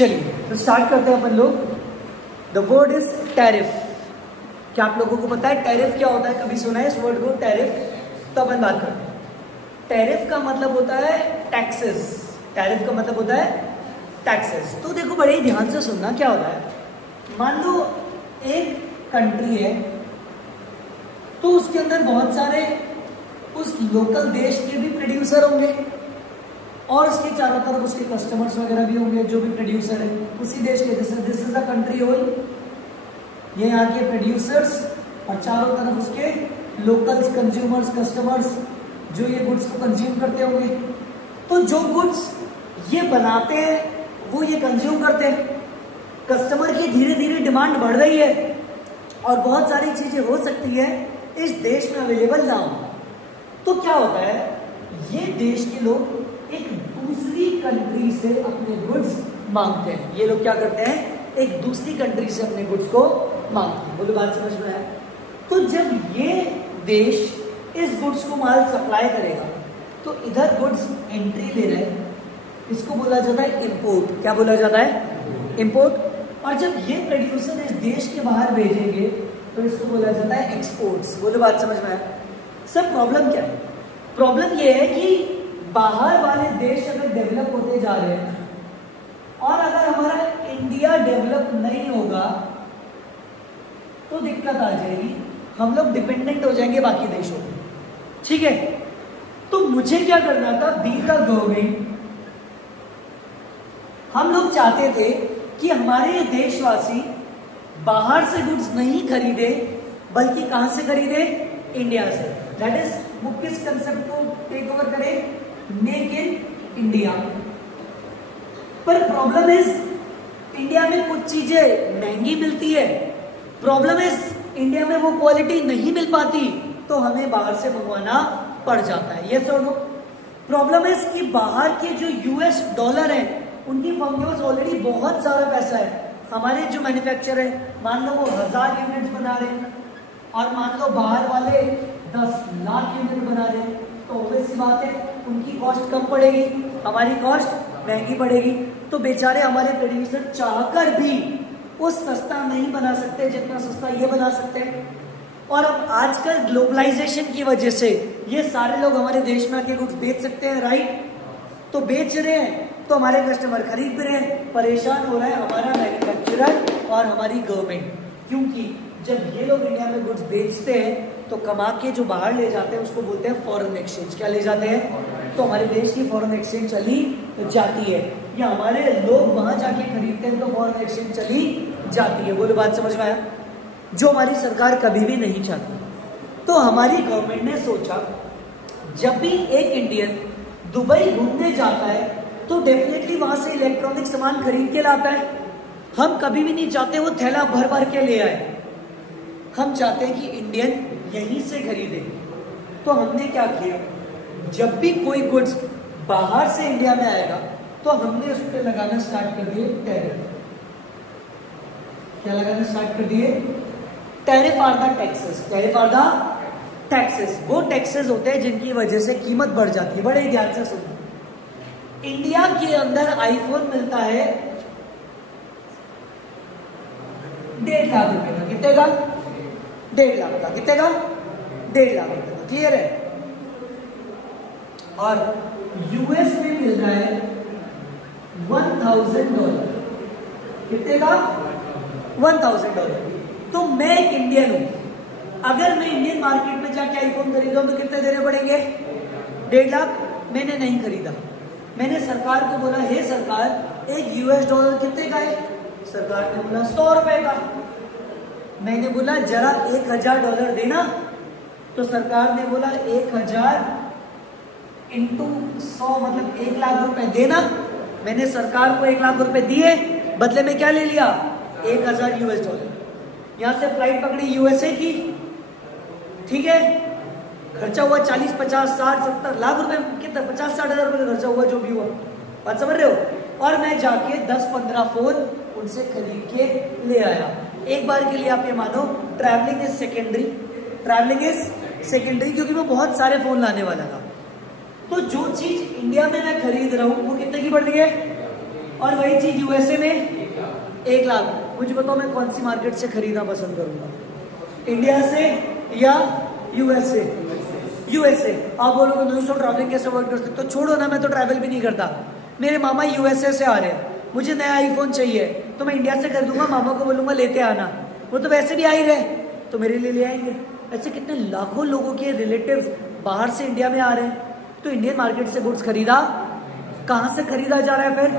चलिए तो स्टार्ट करते हैं अपन लोग। The word is tariff. क्या आप लोगों को पता है टैरिफ क्या होता है? कभी सुना है इस वर्ड को टैरिफ? तो अपन बात करते हैं। टैरिफ का मतलब होता है टैक्सेस। टैरिफ का मतलब होता है टैक्सेस। तो देखो बड़े ही ध्यान से सुनना, क्या होता है, मान लो एक कंट्री है तो उसके अंदर बहुत सारे उस लोकल देश के भी प्रोड्यूसर होंगे और उसके चारों तरफ उसके कस्टमर्स वगैरह भी होंगे जो भी प्रोड्यूसर है उसी देश के। This is the country whole, ये यहाँ के प्रोड्यूसर्स और चारों तरफ उसके लोकल्स, कंज्यूमर्स, कस्टमर्स जो ये गुड्स को कंज्यूम करते होंगे। तो जो गुड्स ये बनाते हैं वो ये कंज्यूम करते हैं। कस्टमर की धीरे धीरे डिमांड बढ़ रही है और बहुत सारी चीजें हो सकती है इस देश में अवेलेबल ना हो। तो क्या होता है, ये देश के लोग एक दूसरी कंट्री से अपने गुड्स मांगते हैं। ये लोग क्या करते हैं, एक दूसरी कंट्री से अपने गुड्स को मांगते हैं। बोलो बात समझ में आया? तो जब ये देश इस गुड्स को माल सप्लाई करेगा तो इधर गुड्स एंट्री ले रहे हैं, इसको बोला जाता है इंपोर्ट। क्या बोला जाता है? इंपोर्ट। और जब ये प्रोड्यूसर इस देश के बाहर भेजेंगे तो इसको बोला जाता है एक्सपोर्ट्स। बोलो बात समझ में आया? सब प्रॉब्लम क्या है? प्रॉब्लम ये है कि बाहर वाले देश अगर डेवलप होते जा रहे हैं और अगर हमारा इंडिया डेवलप नहीं होगा तो दिक्कत आ जाएगी, हम लोग डिपेंडेंट हो जाएंगे बाकी देशों पे। ठीक है, तो मुझे क्या करना था, बी द गवर्नमेंट। हम लोग चाहते थे कि हमारे ये देशवासी बाहर से गुड्स नहीं खरीदे बल्कि कहां से खरीदे, इंडिया से। दैट इज वो किस कंसेप्ट को टेक ओवर करे, मेक इन इंडिया। पर प्रॉब्लम इज इंडिया में कुछ चीजें महंगी मिलती है, प्रॉब्लम इज इंडिया में वो क्वालिटी नहीं मिल पाती तो हमें बाहर से मंगवाना पड़ जाता है। ये सुनो, प्रॉब्लम इज कि बाहर के जो यूएस डॉलर है उनकी फर्म के पास ऑलरेडी बहुत सारा पैसा है। हमारे जो मैन्युफैक्चर है मान लो वो 1000 यूनिट्स बना रहे हैं और मान लो बाहर वाले 10 लाख यूनिट बना रहे हैं, तो ऑब्वियस सी बात है उनकी कॉस्ट कम पड़ेगी, हमारी कॉस्ट महंगी पड़ेगी। तो बेचारे हमारे प्रोड्यूसर चाहकर भी उस सस्ता नहीं बना सकते जितना सस्ता ये बना सकते हैं। और अब आजकल ग्लोबलाइजेशन की वजह से ये सारे लोग हमारे देश में आके कुछ बेच सकते हैं, राइट? तो बेच रहे हैं तो हमारे कस्टमर खरीद भी रहे हैं, परेशान हो रहा है हमारा मैन्युफैक्चरर और हमारी गवर्नमेंट। क्योंकि जब ये लोग इंडिया में गुड्स बेचते हैं तो कमा के जो बाहर ले जाते हैं उसको बोलते हैं फॉरेन एक्सचेंज। क्या ले जाते हैं? तो हमारे देश की फॉरेन एक्सचेंज चली जाती है या हमारे लोग वहां जाके खरीदते हैं तो फॉरेन एक्सचेंज चली जाती है। बोलो बात समझ में आया? जो हमारी सरकार कभी भी नहीं चाहती। तो हमारी गवर्नमेंट ने सोचा जब भी एक इंडियन दुबई घूमने जाता है तो डेफिनेटली वहां से इलेक्ट्रॉनिक सामान खरीद के लाता है। हम कभी भी नहीं चाहते वो थैला भर भर के ले आए, हम चाहते हैं कि इंडियन यहीं से खरीदे। तो हमने क्या किया, जब भी कोई गुड्स बाहर से इंडिया में आएगा तो हमने उस पर लगाना स्टार्ट कर दिए टैरिफ। क्या लगाना स्टार्ट कर दिए? Tariff are the taxes. Tariff are the taxes. वो टैक्सेस होते हैं जिनकी वजह से कीमत बढ़ जाती है। बड़े ध्यान से सुनो, इंडिया के अंदर आईफोन मिलता है 1.5 लाख रुपए का। कितने का? 1.5 लाख का। कितने का? 1.5 लाख रुपए का। क्लियर है? और यूएस में मिल रहा है $1000। कितने का? $1000। तो मैं एक इंडियन हूं, अगर मैं इंडियन मार्केट में जाके आईफोन खरीदूं तो कितने देने पड़ेंगे? 1.5 लाख। मैंने नहीं खरीदा, मैंने सरकार को बोला हे सरकार एक यूएस डॉलर कितने का है? सरकार ने बोला 100 रुपए का। मैंने बोला जरा $1000 देना, तो सरकार ने बोला 1000 इंटू 100 मतलब 1 लाख रुपए देना। मैंने सरकार को 1 लाख रुपए दिए, बदले में क्या ले लिया? 1000 यूएस डॉलर। यहां से फ्लाइट पकड़ी यूएसए की, ठीक है, खर्चा हुआ 40, 50, 60, 70 लाख रुपए, कितना 50-60 हजार रुपए खर्चा हुआ, जो भी हुआ। बात समझ रहे हो? और मैं जाके 10-15 फोन उनसे खरीद के ले आया। एक बार के लिए आप ये मानो travelling is secondary. Travelling is secondary क्योंकि मैं बहुत सारे फोन लाने वाला था। तो जो चीज इंडिया में मैं खरीद रहा हूं वो कितने की पड़ रही है? और वही चीज यूएसए में 1 लाख। मुझे बताओ मैं कौन सी मार्केट से खरीदना पसंद करूंगा, इंडिया से या यूएसए? यूएसए। आप बोलोगे दोस्तों ट्रैवलिंग कैसे वर्क करते, तो छोड़ो ना, मैं तो ट्रैवल भी नहीं करता। मेरे मामा यूएसए से आ रहे हैं, मुझे नया आईफोन चाहिए तो मैं इंडिया से खरीदूंगा, मामा को बोलूंगा लेते आना, वो तो वैसे भी आ ही रहे तो मेरे लिए ले आएंगे। ऐसे कितने लाखों लोगों के रिलेटिव्स बाहर से इंडिया में आ रहे हैं, तो इंडियन मार्केट से गुड्स खरीदा, कहां से खरीदा जा रहा है फिर?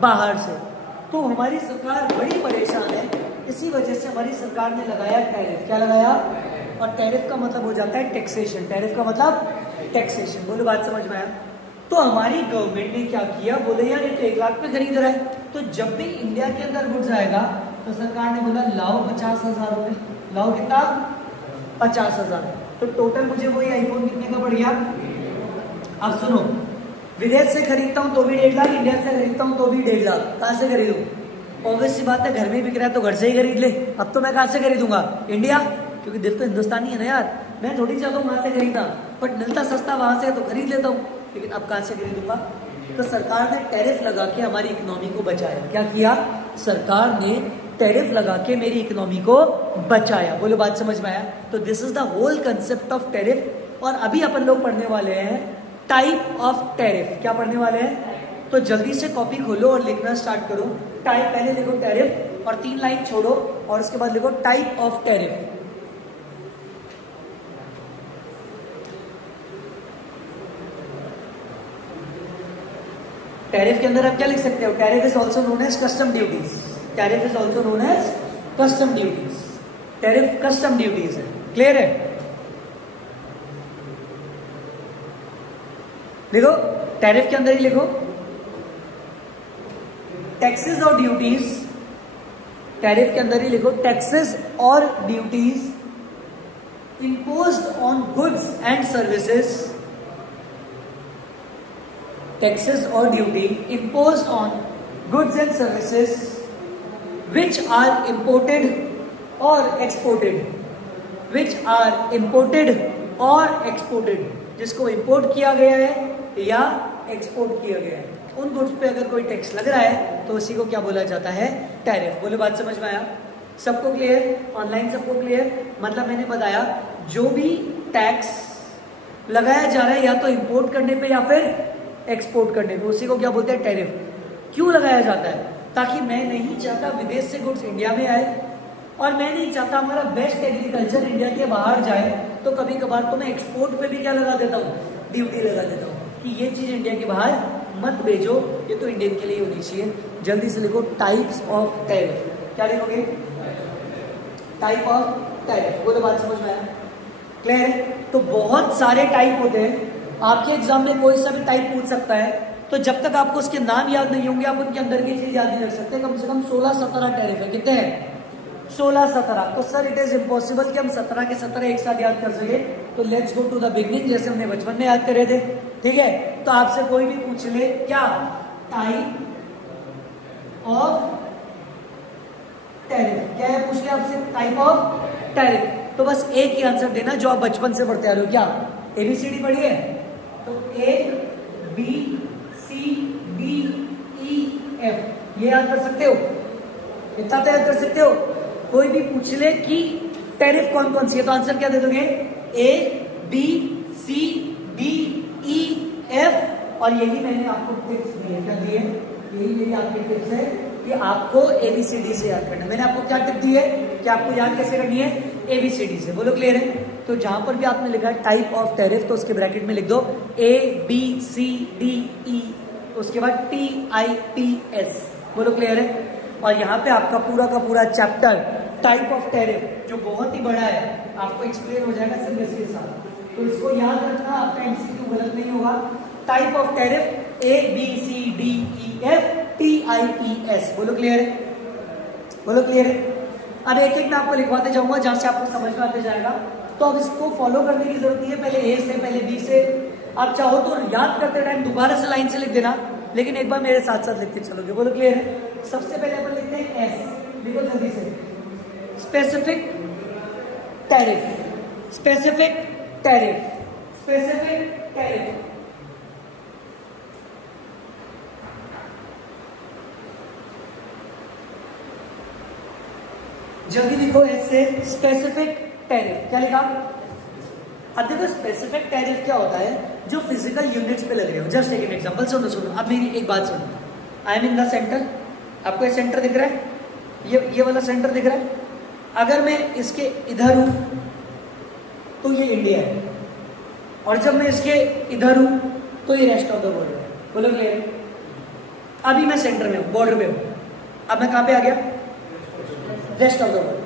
बाहर से। तो हमारी सरकार बड़ी परेशान है, इसी वजह से हमारी सरकार ने लगाया टैरिफ। क्या लगाया? और टैरिफ का मतलब हो जाता है टैक्सेशन। टैरिफ का मतलब टैक्सेशन। बोलो बात समझ में आया? तो हमारी गवर्नमेंट ने क्या किया, बोले यार ये तो 1 लाख पे खरीद रहा है, तो जब भी इंडिया के अंदर गुड्स आएगा तो सरकार ने बोला लाओ 50,000 रुपए, लाओ कितना? 50,000। तो टोटल मुझे वही आईफोन कितने का पड़ गया? अब सुनो, विदेश से खरीदता हूँ तो भी 1.5 लाख, इंडिया से खरीदता हूँ तो भी 1.5 लाख। कहाँ से खरीदूं? ऑब्वियस सी बात है, घर में बिक रहा है तो घर से ही खरीद ले। अब तो मैं कहाँ से खरीदूंगा? इंडिया, क्योंकि दिल तो हिंदुस्तानी है ना यार। मैं थोड़ी चाहता हूँ वहां से खरीदना, बट मिलता सस्ता वहां से तो खरीद लेता हूँ, लेकिन अब कहाँ से खरीदूंगा? तो सरकार ने टैरिफ लगा के हमारी इकोनॉमी को बचाया। क्या किया? सरकार ने टैरिफ लगा के मेरी इकोनॉमी को बचाया। बोलो बात समझ में आया? तो this is the whole concept of tariff. और अभी अपन लोग पढ़ने वाले हैं टाइप ऑफ टैरिफ। क्या पढ़ने वाले हैं? तो जल्दी से कॉपी खोलो और लिखना स्टार्ट करो। टाइप पहले लिखो टैरिफ और 3 लाइन छोड़ो और उसके बाद लिखो टाइप ऑफ टैरिफ। टैरिफ के अंदर आप क्या लिख सकते हो? Tariff is also known as custom duties. Tariff is also known as custom duties. Tariff custom duties है। क्लियर है? लिखो, टैरिफ के अंदर ही लिखो टैक्सेस और ड्यूटीज। टैरिफ के अंदर ही लिखो टैक्सेस और duties imposed on goods and services. Taxes और duty imposed on goods and services which are imported or exported, which are imported or exported, जिसको इंपोर्ट किया गया है या एक्सपोर्ट किया गया है, उन गुड्स पे अगर कोई टैक्स लग रहा है तो उसी को क्या बोला जाता है? टैरिफ। बोलो बात समझ में आया? सबको क्लियर? ऑनलाइन सबको क्लियर? मतलब मैंने बताया जो भी टैक्स लगाया जा रहा है या तो इंपोर्ट करने पे या फिर एक्सपोर्ट करने पे, उसी को क्या बोलते हैं? टैरिफ। क्यों लगाया जाता है? ताकि मैं नहीं चाहता विदेश से गुड्स इंडिया में आए और मैं नहीं चाहता हमारा बेस्ट एग्रीकल्चर इंडिया के बाहर जाए, तो कभी कभार तो मैं एक्सपोर्ट पे भी क्या लगा देता हूँ? ड्यूटी लगा देता हूँ कि ये चीज इंडिया के बाहर मत भेजो, ये तो इंडियन के लिए होनी चाहिए। जल्दी से लिखो टाइप्स ऑफ टैरिफ। क्या लिखोगे? Type of tariff. बोलो बात समझ में आया? क्लियर है? तो बहुत सारे टाइप होते हैं, आपके एग्जाम में कोई सा भी टाइप पूछ सकता है, तो जब तक आपको उसके नाम याद नहीं होंगे आप उनके अंदर की चीज याद नहीं रख सकते। कम से कम 16-17 टैरिफ है। कितने हैं? 16-17। तो सर इट इज इम्पॉसिबल कि हम 17 के 17 एक साथ याद कर सके, तो let's go to the beginning, जैसे हमने बचपन में याद करे थे। ठीक है? तो आपसे कोई भी पूछ ले क्या टाइप ऑफ टैरिफ, क्या है पूछ ले आपसे? Type of tariff. तो बस एक ही आंसर देना जो आप बचपन से पढ़ते आ रहे हो। क्या ABCD पढ़ी है? तो A B C D E F ये याद कर सकते हो? इतना तो याद कर सकते हो? कोई भी पूछ ले कि टैरिफ कौन कौन सी है तो आंसर क्या दे दोगे? A B C D E F। और यही मैंने आपको टिप्स दिए। क्या दिए? यही मेरी आपकी टिप्स है कि आपको ABCD से याद करना। मैंने आपको क्या टिप दी है कि आपको याद कैसे करनी है? ABCD से। बोलो क्लियर है? तो जहां पर भी आपने लिखा है टाइप ऑफ टैरिफ तो उसके ब्रैकेट में लिख दो ABCDE, उसके बाद TIPS। बोलो क्लियर है? और यहाँ पे आपका पूरा का पूरा चैप्टर टाइप ऑफ टैरिफ जो बहुत ही बड़ा है आपको एक्सप्लेन हो जाएगा सिलेबस के साथ, तो इसको याद रखना, आपका MCQ गलत नहीं होगा। Type of tariff ABCDEF TIPS। बोलो क्लियर है? बोलो क्लियर है? अब एक एक मैं आपको लिखवाते जाऊंगा जहां से आपको समझ में आते जाएगा, तो अब इसको फॉलो करने की जरूरत नहीं है। पहले A से, पहले B से, आप चाहो तो याद करते टाइम दोबारा से लाइन से लिख देना, लेकिन एक बार मेरे साथ साथ लिखते चलोगे। बोलो क्लियर है? सबसे पहले अपन लिखते हैं S। लिखो जल्दी से, specific tariff, specific tariff, specific tariff. जल्दी लिखो एस से स्पेसिफिक टैरिफ। क्या लिखा? अब देखो स्पेसिफिक टैरिफ क्या होता है, जो फिजिकल यूनिट्स पे लग रहे हो। जस्ट एक एग्जांपल सुनो सुनो, अब मेरी एक बात सुनो। I am in the centre, आपको ये सेंटर दिख रहा है, ये वाला सेंटर दिख रहा है। अगर मैं इसके इधर हूं तो ये इंडिया है, और जब मैं इसके इधर हूं तो ये रेस्ट ऑफ द वर्ल्ड है। बोलो क्लियर? अभी मैं सेंटर में हूं, बॉर्डर पे हूं, अब मैं कहां पे आ गया? Rest of the world.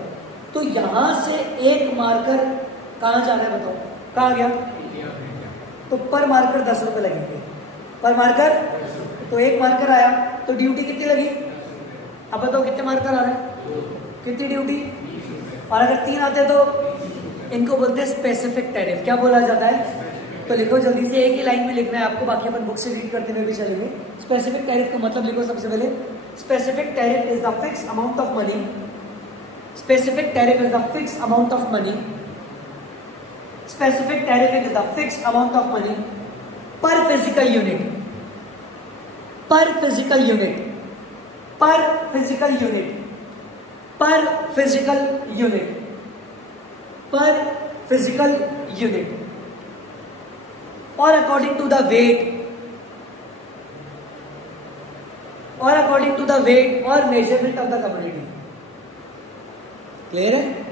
तो यहां से एक मार्कर कहां जाना है बताओ, कहां गया? तो पर मार्कर 10 रुपए लगेंगे पर मार्कर। तो एक मार्कर आया तो ड्यूटी कितनी लगी? अब बताओ कितने मार्कर आ रहे हैं, कितनी ड्यूटी? और अगर 3 आते तो इनको बोलते हैं स्पेसिफिक टैरिफ। क्या बोला जाता है? तो लिखो जल्दी से, एक ही लाइन में लिखना है आपको, बाकी अपन बुक से रीड करते हुए भी चलेंगे। स्पेसिफिक टैरिफ का मतलब लिखो सबसे पहले। Specific tariff is the fix amount of money. Specific tariff is the fix amount of money. Specific tariff is the fix amount of money पर फिजिकल यूनिट, पर फिजिकल यूनिट, पर फिजिकल यूनिट, पर physical unit, पर physical unit, और according to the wait, और according to the wait और measurement of the community. Clear है?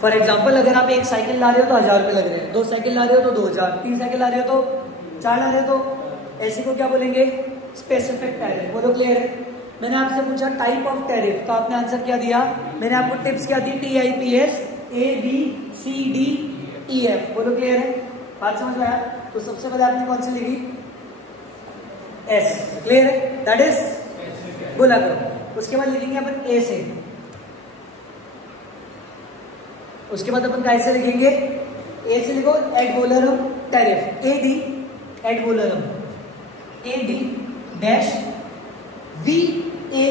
For example अगर आप एक साइकिल ला रहे हो तो 1000 रुपए लग रहे हैं, 2 साइकिल ला रहे हो तो 2000, 3 साइकिल ला रहे हो तो 4 ला रहे हो तो ऐसी को क्या बोलेंगे? Specific tariff. बोलो क्लियर है? मैंने आपसे पूछा टाइप ऑफ टैरिफ, तो आपने आंसर क्या दिया? मैंने आपको टिप्स क्या दी? TIPS ABCDEF। बोलो क्लियर है? बात समझ में आया? तो सबसे पहले आपने कौन सी लिखी? S। क्लियर है? दैट इज, बोला करो। उसके बाद लिखेंगे अपन A से, उसके बाद अपन कैसे लिखेंगे? A से लिखो ad valorem tariff, AD ad valorem, AD dash VALOREM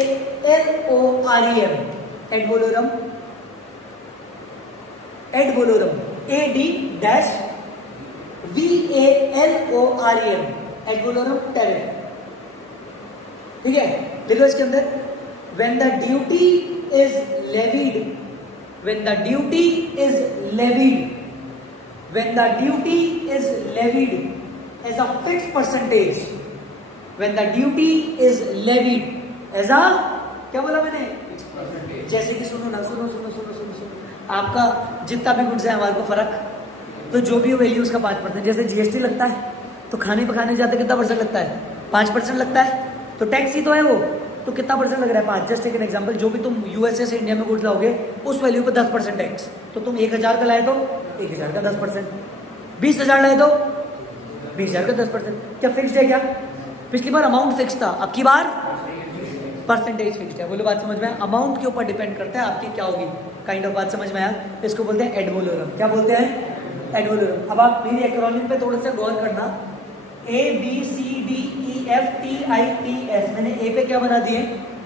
ad valorem, ad valorem, AD dash VALOREM ad valorem tariff. ठीक है? देखो इसके अंदर when the duty is levied, when the duty is levied, when the duty is levied as a fixed percentage, when the duty is levied as a, क्या बोला मैंने? जैसे कि सुनो ना, सुनो सुनो सुनो सुनो सुनो, आपका जितना भी गुड्स है हमारे को फर्क, तो जो भी वैल्यू उसका 5%। जैसे GST लगता है तो खाने पकाने जाते कितना % लगता है? 5% लगता है। तो टैक्स ही तो है वो, तो कितना % लग रहा है? 5। जस्ट एक एग्जांपल, जो भी तुम USA से इंडिया में गुड्स लाओगे उस वैल्यू पे 10% टैक्स। तो तुम 1000 का लाए तो 1000 का 10%, 20,000 लाए तो 20,000 का 10%। क्या फिक्स्ड है क्या? पिछली बार अमाउंट फिक्स था, अब की बार परसेंटेज फिक्स्ड है। बोलो बात समझ में आया? अमाउंट के ऊपर डिपेंड करता है आपकी क्या होगी, काइंड ऑफ बात समझ में आया? इसको बोलते हैं एड वोलोरम। क्या बोलते हैं? एड वोलोरम। अब आप मेरी एक्रोनिम पे थोड़ा सा गौर करना, ABCDEFTIPS। मैंने ए पे क्या बना दिए?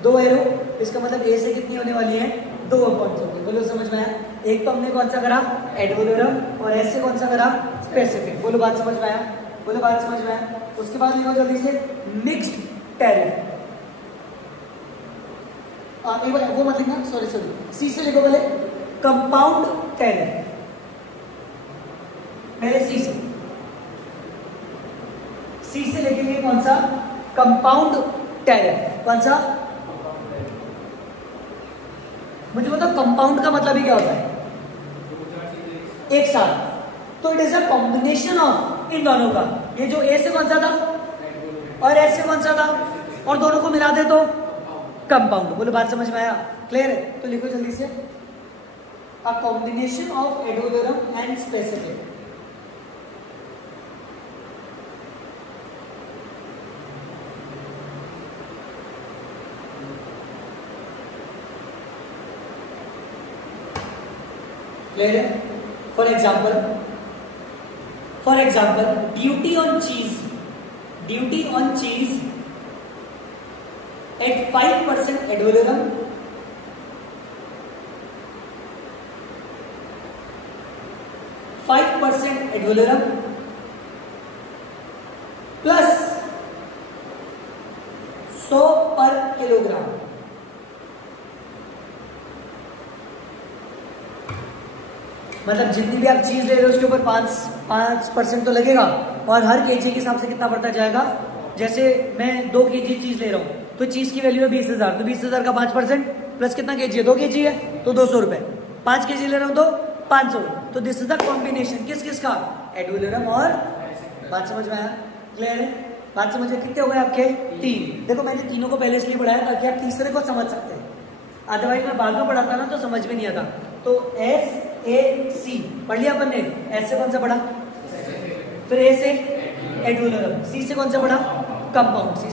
2 एरो। इसका मतलब ए से कितनी होने वाली है? 2 अपॉन 2। बोलो समझ में आया? एक तो हमने कौन सा करा? एड वोलोरम, और एस से कौन सा करा? स्पेसिफिक। बोलो बात समझ में आया? बोलो बात समझ में आया? उसके बाद लिखो जल्दी से मिक्स्ड टैरिफ। एक बार वो मत लिखना, सॉरी सॉरी, सी से लिखो पहले कंपाउंड टैरिफ। पहले सी से लिखेंगे कौन सा? Compound tariff. कौन सा? मुझे बताओ कंपाउंड का मतलब ही क्या होता है? एक साथ। तो it is a combination of इन दोनों का। ये जो ए से कौन सा था और एस से कौन सा था, और दोनों को मिला दे तो कंपाउंड। बोलो बात समझ में आया? क्लियर है? तो लिखो जल्दी से, a combination of ad valorem and specific. Clear है? For example duty on cheese, duty on cheese at 5% ad valorem, 5% ad valorem plus 100 per kilogram. मतलब जितनी भी आप चीज ले रहे हो उसके ऊपर 5% तो लगेगा, और हर केजी के हिसाब से कितना बढ़ता जाएगा। जैसे मैं 2 केजी चीज ले रहा हूँ तो चीज की वैल्यू है 20,000, तो 20,000 का 5% प्लस कितना केजी है, 2 केजी है तो 200 रुपए। 5 केजी ले रहा हूँ तो 500। तो दिस इज द कॉम्बिनेशन किस किस का, एडुलरम और, बात समझ में आया, क्लियर है, बात समझ में, कितने हो गए आपके 3। देखो मैंने तीनों को पहले इसलिए पढ़ाया ताकि आप तीसरे को समझ सकते हैं, अदरवाइज मैं बाद में पढ़ाता ना तो समझ में नहीं आता। तो SAC पढ़ लिया अपन ने, S से कौन सा पढ़ा, फिर A से एडुलरम, C से कौन सा पढ़ा, कंपाउंड।